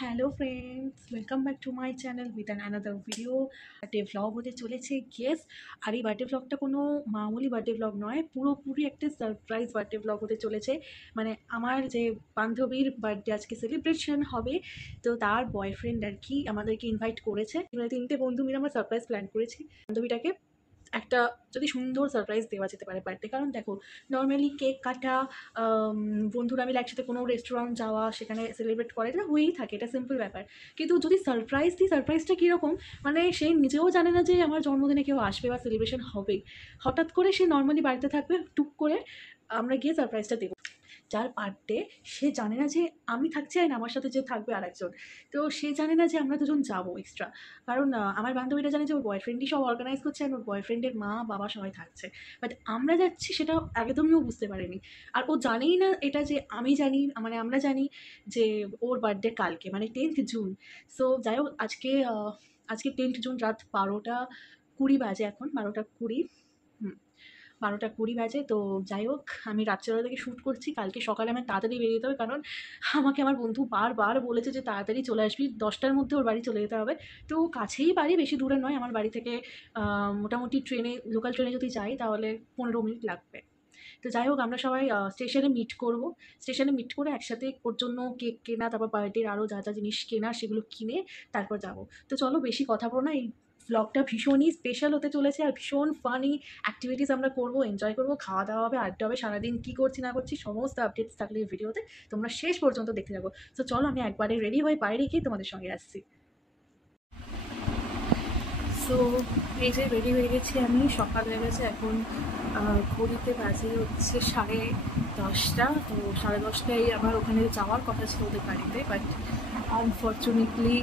Hello friends, welcome back to my channel with another video. Birthday vlog হতে চলেছে guess. আর এই birthday ভ্লগটা কোনো মামুলি birthday vlog নয়, পুরোপুরি একটা সারপ্রাইজ বার্থডে ভ্লগ হতে চলেছে। মানে আমার যে বান্ধবীর বার্থডে আজকে সেলিব্রেশন হবে, তো তার বয়ফ্রেন্ড আর কি আমাদেরকে ইনভাইট করেছে। মানে 3টে বন্ধু মিলে আমরা সারপ্রাইজ প্ল্যান করেছি বান্ধবীটাকে একটা যদি সুন্দর সারপ্রাইজ দেওয়া যেতে পারে বার্থডে। কারণ দেখো, নর্মালি কেক কাটা, বন্ধুরা মিলে একসাথে কোনো রেস্টুরেন্ট যাওয়া, সেখানে সেলিব্রেট করা, এটা হয়েই থাকে, এটা সিম্পল ব্যাপার। কিন্তু যদি সারপ্রাইজ দিই, সারপ্রাইজটা কীরকম, মানে সে নিজেও জানে না যে আমার জন্মদিনে কেউ আসবে বা সেলিব্রেশন হবে। হঠাৎ করে সে নর্মালি বাড়িতে থাকবে, টুক করে আমরা গিয়ে সারপ্রাইজটা দেবো। যার বার্থডে, সে জানে না যে আমি থাকছি আর আমার সাথে যে থাকবে আরেকজন। তো সে জানে না যে আমরা দুজন যাবো এক্সট্রা। কারণ আমার বান্ধবীরা জানে যে ওর বয়ফ্রেন্ডই সব অর্গানাইজ করছে আর ওর বয়ফ্রেন্ডের মা বাবা সবাই থাকছে। বাট আমরা যাচ্ছি সেটা একদমই ও বুঝতে পারেনি। আর ও জানেই না এটা যে আমি জানি, মানে আমরা জানি যে ওর বার্থডে কালকে, মানে 10th জুন। সো যাই হোক, আজকে 10th জুন রাত 12টা 20 বাজে, এখন 12টা 20। 12টা 20 বাজে। তো যাই হোক, আমি রাত্রেবেলা থেকে শ্যুট করছি, কালকে সকালে আমার তাড়াতাড়ি বেরিয়ে যেতে হবে। কারণ আমাকে আমার বন্ধু বারবার বলেছে যে তাড়াতাড়ি চলে আসবি, 10টার মধ্যে ওর বাড়ি চলে যেতে হবে। তো কাছেই বাড়ি, বেশি দূরে নয় আমার বাড়ি থেকে। মোটামুটি ট্রেনে, লোকাল ট্রেনে যদি যাই তাহলে 15 মিনিট লাগবে। তো যাই হোক, আমরা সবাই স্টেশনে মিট করব। স্টেশনে মিট করে একসাথে ওর জন্য কেক কেনা, তারপর বার্থডের আরও যা যা জিনিস কেনা সেগুলো কিনে তারপর যাব। তো চলো বেশি কথা বলো না, এই ব্লগটা ভীষণই স্পেশাল হতে চলেছে আর ভীষণ ফানি অ্যাক্টিভিটিস আমরা করবো, এনজয় করবো, খাওয়া দাওয়া হবে, আড্ডা হবে, সারাদিন কী করছি না করছি সমস্ত আপডেটস থাকলে এই ভিডিওতে, তোমরা শেষ পর্যন্ত দেখতে যাবো। তো চলো আমি একবারে রেডি হয়ে বাইরে গিয়ে তোমাদের সঙ্গে আসছি। সো এই যে রেডি হয়ে গেছি আমি, সকাল হয়ে গেছে এখন। ঘড়িতে বাজে হচ্ছে 10:30। তো 10:30টায় আমার ওখানে যাওয়ার কথা ছিল ওদের বাড়িতে, বাট আনফর্চুনেটলি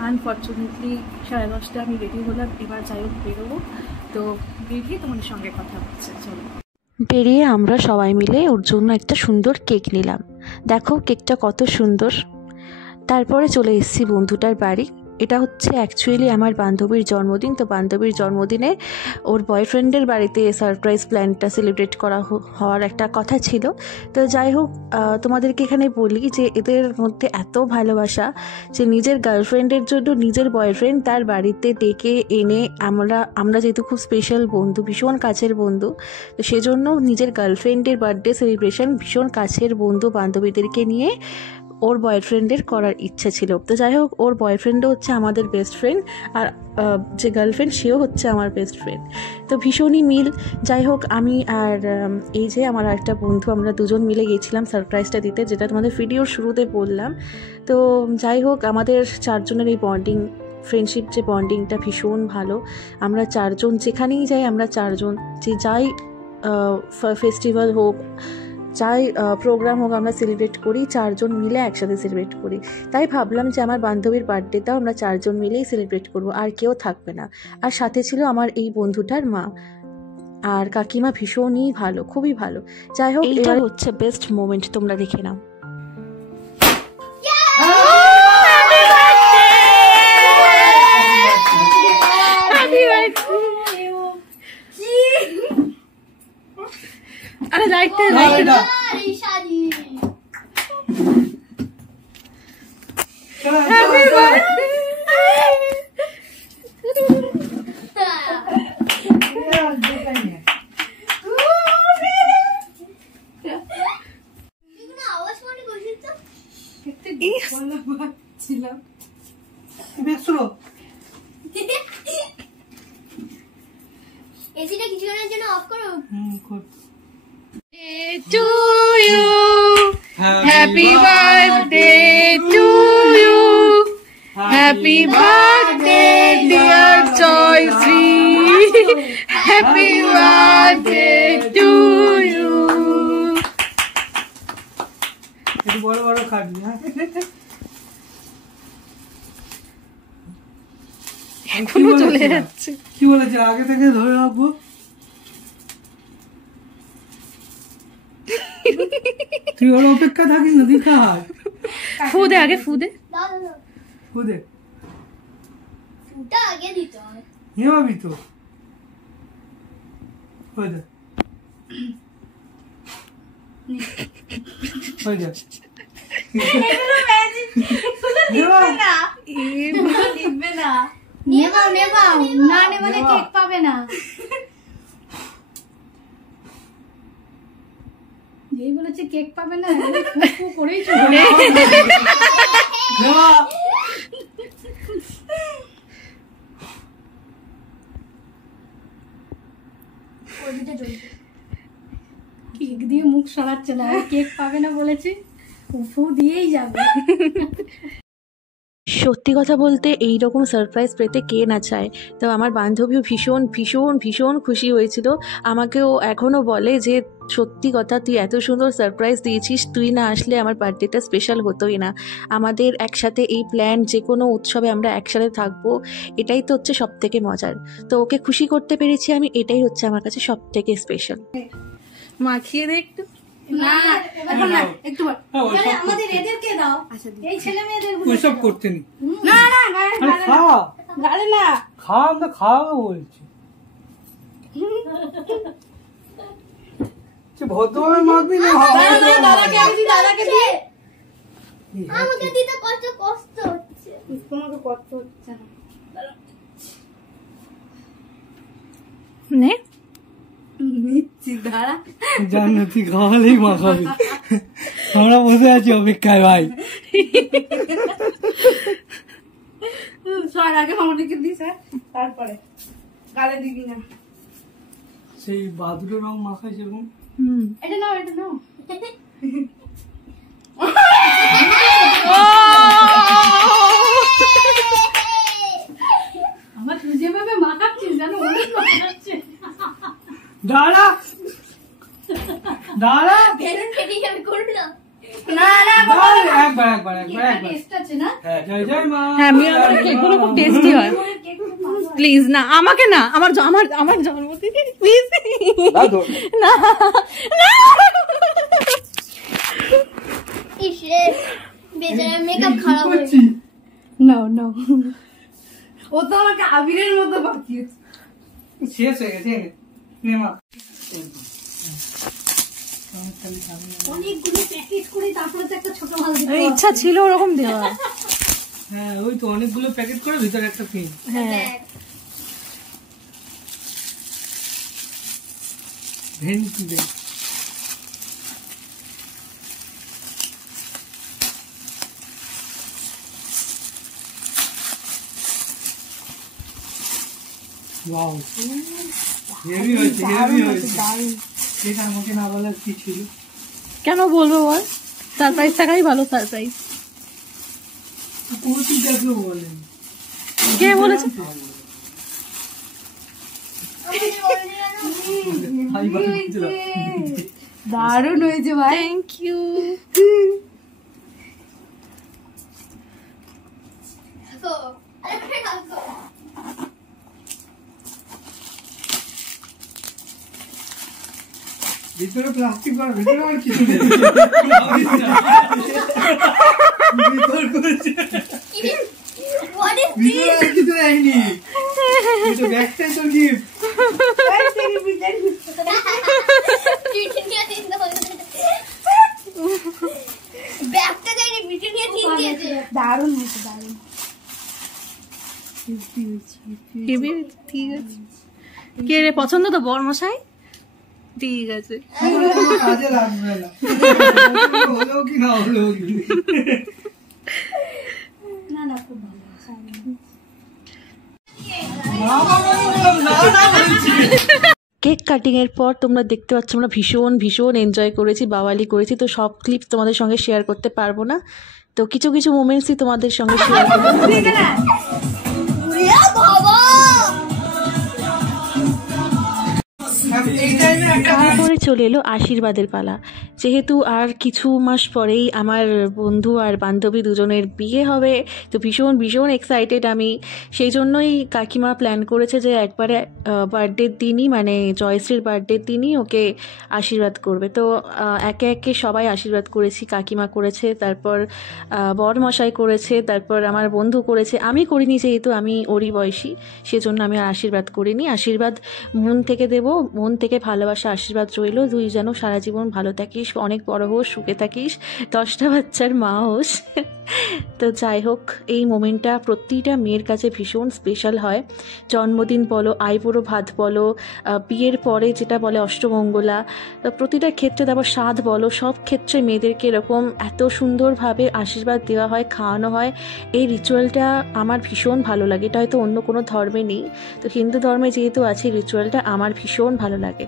10:30 আমি রেডি হলাম। এবার যাই হোক বেরোবো, তো বেরিয়ে তোমাদের সঙ্গে কথা হচ্ছে। চলো। বেরিয়ে আমরা সবাই মিলে ওর জন্য একটা সুন্দর কেক নিলাম। দেখো কেকটা কত সুন্দর। তারপরে চলে এসেছি বন্ধুটার বাড়ি। এটা হচ্ছে অ্যাকচুয়ালি আমার বান্ধবীর জন্মদিন। তো বান্ধবীর জন্মদিনে ওর বয়ফ্রেন্ডের বাড়িতে সারপ্রাইজ প্ল্যানটা সেলিব্রেট করা হওয়ার একটা কথা ছিল। তো যাই হোক, তোমাদেরকে এখানে বলি যে এদের মধ্যে এত ভালোবাসা যে নিজের গার্লফ্রেন্ডের জন্য নিজের বয়ফ্রেন্ড তার বাড়িতে ডেকে এনে, আমরা যেহেতু খুব স্পেশাল বন্ধু, ভীষণ কাছের বন্ধু, তো সেজন্য নিজের গার্লফ্রেন্ডের বার্থডে সেলিব্রেশন ভীষণ কাছের বন্ধু বান্ধবীদেরকে নিয়ে ওর বয়ফ্রেন্ডের করার ইচ্ছে ছিল। তো যাই হোক, ওর বয়ফ্রেন্ডও হচ্ছে আমাদের বেস্ট ফ্রেন্ড, আর যে গার্লফ্রেন্ড সেও হচ্ছে আমার বেস্ট ফ্রেন্ড। তো ভীষণই মিল। যাই হোক, আমি আর এই যে আমার একটা বন্ধু, আমরা দুজন মিলে গিয়েছিলাম সারপ্রাইজটা দিতে, যেটা তোমাদের ভিডিওর শুরুতে বললাম। তো যাই হোক, আমাদের চারজনের এই বন্ডিং, ফ্রেন্ডশিপ যে বন্ডিংটা ভীষণ ভালো। আমরা চারজন যেখানেই যাই, আমরা চারজন যে যাই, ফেস্টিভ্যাল হোক, যাই প্রোগ্রাম হোক, আমরা সেলিব্রেট করি চারজন মিলে, একসাথে সেলিব্রেট করি। তাই ভাবলাম যে আমার বান্ধবীর বার্থডেটাও আমরা চারজন মিলেই সেলিব্রেট করবো, আর কেউ থাকবে না। আর সাথে ছিল আমার এই বন্ধুটার মা আর কাকিমা, ভীষণই ভালো, খুবই ভালো। যাই হোক, এটা হচ্ছে বেস্ট মোমেন্ট, তোমরা দেখে নাও। আরে লাইটটা হ্যাপি বার্থডে। এসিটা কিছুক্ষণের জন্য অফ করো। To you, happy birthday to you, happy birthday dear Joycey, happy birthday to you. একটু বড় বড় খাবি, হ্যাঁ? এখনো চলে যাচ্ছে। কি বলেছে আগে থেকে ধরে রাখবো? তুই ওর অপেক্ষা থাকিস না, তুই খা। ফুদে আগে, ফুদে ফুদে, ফুটা আগে দিতে হয়। ভাবি তো হয়ে যায়। নেবাও নেবাও না নেবালে কেক পাবে না যেই বলেছে কেক পাবে না করেই চলে কেক দিয়ে মুখ সরাচ্ছে না কেক পাবে না বলেছে ফু দিয়েই যাবে সত্যি কথা বলতে এই রকম সারপ্রাইজ পেতে কে না চায়। তো আমার বান্ধবীও ভীষণ ভীষণ ভীষণ খুশি হয়েছিল। আমাকেও এখনও বলে যে সত্যি কথা, তুই এত সুন্দর সারপ্রাইজ দিয়েছিস, তুই না আসলে আমার বার্থডেটা স্পেশাল হতোই না। আমাদের একসাথে এই প্ল্যান, যে কোনো উৎসবে আমরা একসাথে থাকবো, এটাই তো হচ্ছে সব থেকে মজার। তো ওকে খুশি করতে পেরেছি আমি, এটাই হচ্ছে আমার কাছে সব থেকে স্পেশাল। মাখিয়ে দে একটু। না এখন না একটু আমাদের এদেরকে দাও এই ছেলে মেয়েদের ওইসব করতে নি। না না খাওয়া গাড়ি না খাওয়া, আমরা খাওয়াবো বলছি। ভদ্রভাবে মাখবি না। দাদাকে আমি দাদাকে দিয়ে আমাকে দিতে কষ্ট হচ্ছে তোমাকে কষ্ট হচ্ছে না নে নিচ্ছি দাঁড়া জান্নাতি খাওয়ালেই মাখাবি। আমরা বসে আছি অপেক্ষায় ভাই। সর আগে আমাদেরকে দিস তারপরে গালে দিবি না সেই বাদুড়ের রং মাখায় সেরকম। এটা নাও এটা নাও আমার তুই যেভাবে মাখাচ্ছিস জানো অনেক মাখাচ্ছে দাঁড়া দাঁড়া না না একবার টেস্ট আছে না জয় জয় মা। হ্যাঁ, কেকগুলো খুব টেস্টি হয়। প্লিজ না, আমাকে না, আমার আমার আমার জন্মদিনে প্লিজ না না। ইসে বেচারা মেকআপ খারাপ হয়ে নো নো, ও তো আমাকে আবিরের মতো বাকিয়েছে শেষ হয়ে গেছে। নে মা। অনেকগুলো প্যাকেট করে তারপরে তো একটা ছোট মাল দিতে ইচ্ছা ছিল ওরকম দেওয়া। হ্যাঁ ওই তো অনেকগুলো প্যাকেট করে ভিতরে একটা পিন। হ্যাঁ, ভেন্টি দে। ওয়াও, হেভি হয়েছে, হেভি হয়েছে। এটা আমাকে না বলার কি ছিল? কেন বলবো বল, সারপ্রাইজ থাকাই ভালো। সারপ্রাইজ কৌতুকটাকে বলেন। কে বলেছে? দারুণ হয়েছে ভাই থ্যাংক ইউ। ভিতরে প্লাস্টিক করা, ভিতরে আর কিছু নেই। ভিতর করেছে, ভিতরে আর কিছু নেয়নি। এটা ব্যাগটাই তো গিফট। দারুণ হয়েছে দারুণ ঠিক আছে। কে রে, পছন্দ তো বরমশাই? ঠিক আছে, কাজে লাগবে না, হলেও কি না হলেও কি। না না খুব ভালো কেক কাটিং এর পর তোমরা দেখতে পাচ্ছ আমরা ভীষণ ভীষণ এনজয় করেছি, বাওয়ালি করেছি। তো সব ক্লিপ তোমাদের সঙ্গে শেয়ার করতে পারবো না, তো কিছু কিছু মোমেন্টসই তোমাদের সঙ্গে শেয়ার করবো। তারপরে চলে এলো আশীর্বাদের পালা। যেহেতু আর কিছু মাস পরেই আমার বন্ধু আর বান্ধবী দুজনের বিয়ে হবে, তো ভীষণ ভীষণ এক্সাইটেড আমি। সেই জন্যই কাকিমা প্ল্যান করেছে যে একবারে বার্থডের দিনই, মানে জয়শ্রীর বার্থডের দিনই ওকে আশীর্বাদ করবে। তো একে একে সবাই আশীর্বাদ করেছি। কাকিমা করেছে, তারপর বরমশাই করেছে, তারপর আমার বন্ধু করেছে। আমি করিনি, যেহেতু আমি ওরই বয়সী, সেজন্য আমি আর আশীর্বাদ করিনি। আশীর্বাদ মন থেকে দেবো, মন মন থেকে ভালোবাসা আশীর্বাদ রইল, তুই যেন সারা জীবন ভালো থাকিস, অনেক বড় হোস, সুখে থাকিস, 10টা বাচ্চার মা হোস। তো যাই হোক, এই মোমেন্টটা প্রতিটা মেয়ের কাছে ভীষণ স্পেশাল হয়। জন্মদিন বলো, আইবুড়ো ভাত বলো, বিয়ের পরে যেটা বলে অষ্টমঙ্গলা, প্রতিটা ক্ষেত্রে তারপর স্বাদ বলো, সব ক্ষেত্রে মেয়েদেরকে এরকম এত সুন্দরভাবে আশীর্বাদ দেওয়া হয়, খাওয়ানো হয়। এই রিচুয়ালটা আমার ভীষণ ভালো লাগে। এটা হয়তো অন্য কোনো ধর্মে নেই, তো হিন্দু ধর্মে যেহেতু আছে রিচুয়ালটা আমার ভীষণ ভালো লাগে।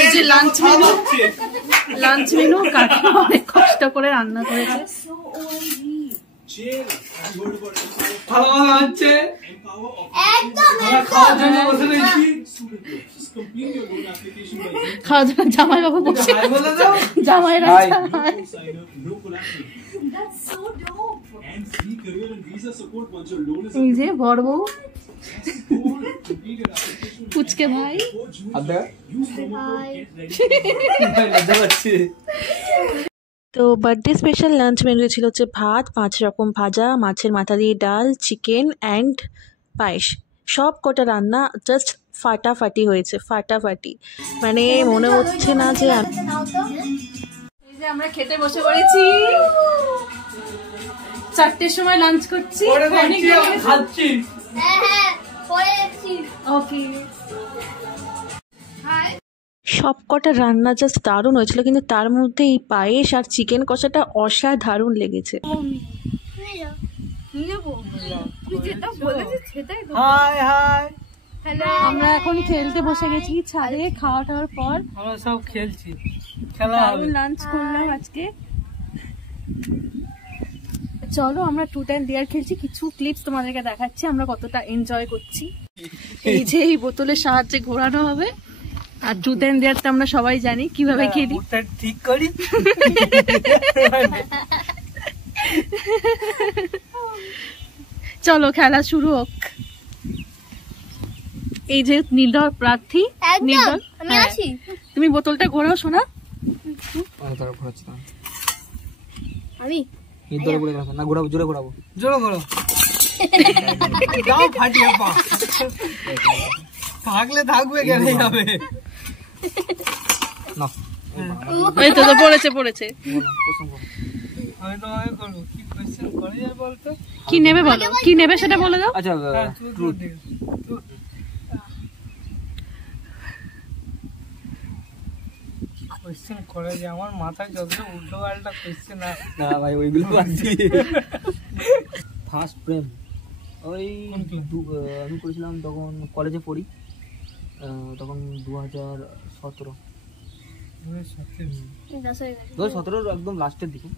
এই যে লাঞ্চ মেনু কাকিমা অনেক কষ্ট করে রান্না করেছে। খাওয়ার জন্য জামাইবাবু বসে, জামাইরা এই যে বড় বউ, পুচকে ভাই, তো বার্থডে স্পেশাল লাঞ্চ মেনু ছিল হচ্ছে ভাত, 5 রকম ভাজা, মাছের মাথা দিয়ে ডাল, চিকেন অ্যান্ড পায়েস। সব কটা রান্না জাস্ট ফাটাফাটি হয়েছে, ফাটাফাটি, মানে মনে হচ্ছে না যে এই যে আমরা খেতে বসে পড়েছি, 4টের সময় লাঞ্চ করছি, খাচ্ছি। ওকে, সব কটা রান্না জাস্ট দারুণ হয়েছিল, কিন্তু তার মধ্যে এই পায়েস আর চিকেন কষাটা অসাধারণ লেগেছে। আমরা এখন খেলতে বসে গেছি ছাদে, খাওয়া টাওয়ার পর আমরা সব খেলছি, খেলা হবে। লাঞ্চ করলাম আজকে। চলো আমরা ট্রুথ অ্যান্ড ডেয়ার খেলছি, কিছু ক্লিপস তোমাদেরকে দেখাচ্ছি আমরা কতটা এনজয় করছি। এই যে এই বোতলের সাহায্যে ঘোরানো হবে, আর ট্রুথ অ্যান্ড ডেয়ারটা আমরা সবাই জানি কিভাবে খেলি। ঠিক করি, চলো খেলা শুরু হোক। এই যে নির্দল প্রার্থী, নির্দল, তুমি বোতলটা ঘোরাও শোনা। আমি না ঘোরাবো, জোরে ঘোরাবো, জোরে ঘোরাবো, যাও ফাটিয়ে পা, থাকলে থাকবে কেন যাবে না। এই তো পড়েছে পড়েছে। আমি তোমাকে করবো, কি কোশ্চেন করে যায় বলতো? কি নেবে বলো, কি নেবে সেটা বলে দাও। আচ্ছা কোশ্চেন করে যে আমার মাথায় যত উল্টো পাল্টা কোশ্চেন আসে না ভাই, ওইগুলো বাদ দিয়ে। ফার্স্ট প্রেম ওই আমি করেছিলাম তখন কলেজে পড়ি, তখন 2017 একদম লাস্টের দিকে।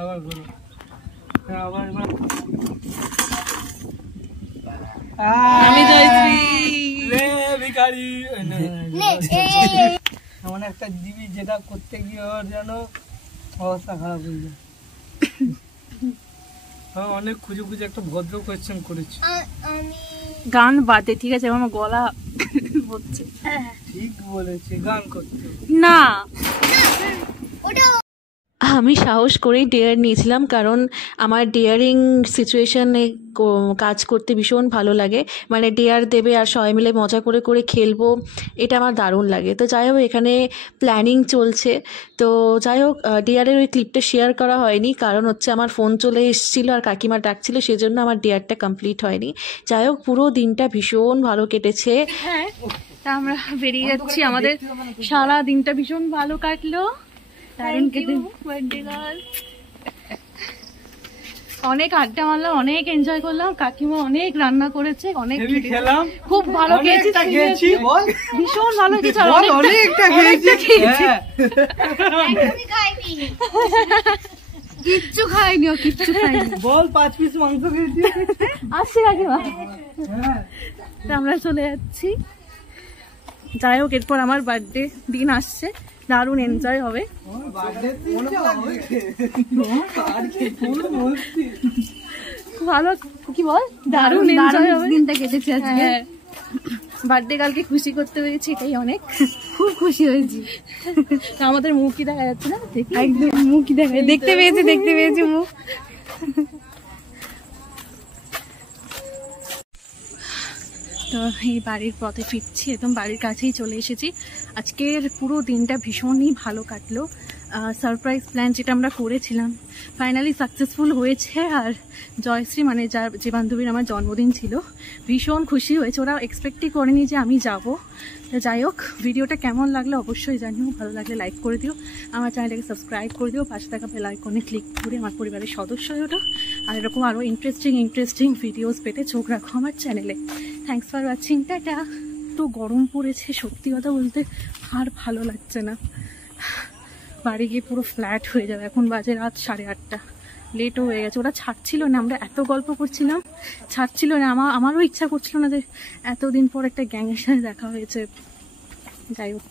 আবার আমি জয়শ্রী। এমন একটা জিবি যেটা করতে গিয়ে ওর যেন অবস্থা খারাপ হয়ে যায়। অনেক খুঁজে খুঁজে একটা ভদ্র কোয়েশ্চেন করেছি। গান বাদে, ঠিক আছে, আমার গলা হচ্ছে। ঠিক বলেছি, গান করতে না, ওটা আমি সাহস করেই ডেয়ার নিয়েছিলাম, কারণ আমার ডেয়ারিং সিচুয়েশনে কাজ করতে ভীষণ ভালো লাগে। মানে ডেয়ার দেবে আর সবাই মিলে মজা করে করে খেলবো, এটা আমার দারুণ লাগে। তো যাই হোক, এখানে প্ল্যানিং চলছে। তো যাই হোক, ডেয়ারের ওই ক্লিপটা শেয়ার করা হয়নি, কারণ হচ্ছে আমার ফোন চলে এসেছিলো আর কাকিমা ডাকছিল, সেজন্য আমার ডেয়ারটা কমপ্লিট হয়নি। যাই হোক, পুরো দিনটা ভীষণ ভালো কেটেছে। হ্যাঁ, তা আমরা বেরিয়ে যাচ্ছি, আমাদের সারা দিনটা ভীষণ ভালো কাটলো। অনেক আড্ডা মারলাম, অনেক এনজয় করলাম, কাকিমা অনেক রান্না করেছে, অনেক খেলাম, খুব ভালো খেয়েছি, ভীষণ ভালো খেয়েছি, অনেকটা খেয়েছি। কিচ্ছু খাইনি, ও কিচ্ছু খাইনি। বল 5 পিস মাংস খেয়েছি। আসছে কাকিমা, আমরা চলে যাচ্ছি। যাই হোক, এরপর আমার বার্থডে দিন আসছে, দারুণ এনজয় হবে। ভালো কি বল, দারুণ এনজয় হবে, দিনটা কেটেছে আজকে। বার্থডে কালকে খুশি করতে পেরেছি, এটাই অনেক, খুব খুশি হয়েছি। আমাদের মুখই দেখা যাচ্ছে না, একদম মুখই দেখতে পেয়েছি মুখ। তো এই বাড়ির পথে ফিরছি, একদম বাড়ির কাছেই চলে এসেছি। আজকের পুরো দিনটা ভীষণই ভালো কাটলো। সারপ্রাইজ প্ল্যান যেটা আমরা করেছিলাম ফাইনালি সাকসেসফুল হয়েছে। আর জয়শ্রী, মানে যে বান্ধবীর আমার জন্মদিন ছিল, ভীষণ খুশি হয়েছে। ওরা এক্সপেক্টই করেনি যে আমি যাব। তো যাই হোক, ভিডিওটা কেমন লাগলো অবশ্যই জানিও, ভালো লাগলে লাইক করে দিও, আমার চ্যানেলটাকে সাবস্ক্রাইব করে দিও, পাশে থাকা বেল আইকনে ক্লিক করে আমার পরিবারের সদস্য হয়ে ওঠো। আর এরকম আরও ইন্টারেস্টিং ভিডিওস পেতে চোখ রাখো আমার চ্যানেলে। Thanks for watching, tata. তো গরম পড়েছে, সত্যি কথা বলতে আর ভালো লাগছে না। বাড়ি গিয়ে পুরো ফ্ল্যাট হয়ে যাবে। এখন বাজে রাত 8:30, লেটও হয়ে গেছে। ওরা ছাড়ছিল না, আমরা এত গল্প করছিলাম, ছাড়ছিল না। আমারও ইচ্ছা করছিল না যে এতদিন পর একটা গ্যাংয়ের সাথে দেখা হয়েছে। যাই হোক।